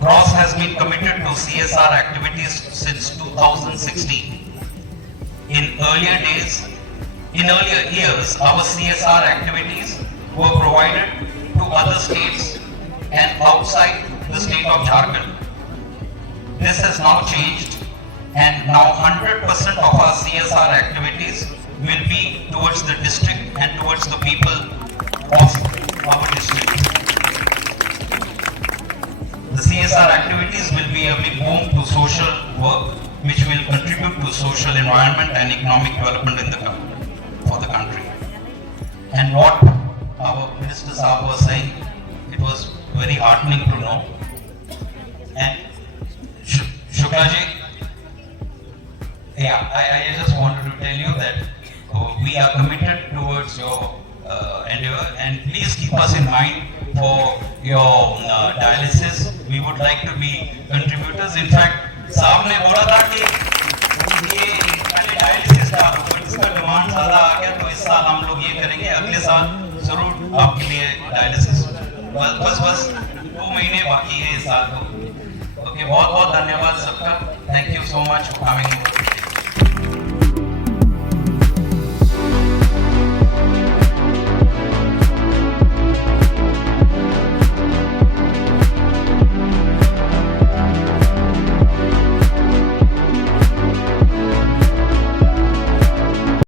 Kross has been committed to CSR activities since 2016. In earlier years, our CSR activities were provided to other states and outside the state of Jharkhand. This has now changed, and now 100% of our CSR activities will be towards the district and towards the people of our district. The CSR activities will be a big boom to social work, which will contribute to social environment and economic development for the country. And what our Minister Saab was saying, it was very heartening to know. And Shuklaji, I just wanted to tell you that we are committed towards your endeavor, and please keep us in mind for your dialysis. We would like to be contributors. In fact, साहब ने बोला था कि ये पहले dialysis था, but इसका demand ज़्यादा आ गया, तो इस साल हम लोग ये करेंगे, अगले साल जरूर आपके लिए डायलिसिस। बस 2 महीने बाकी है इस साल को। ओके, बहुत बहुत धन्यवाद सबका। Thank you so much for coming.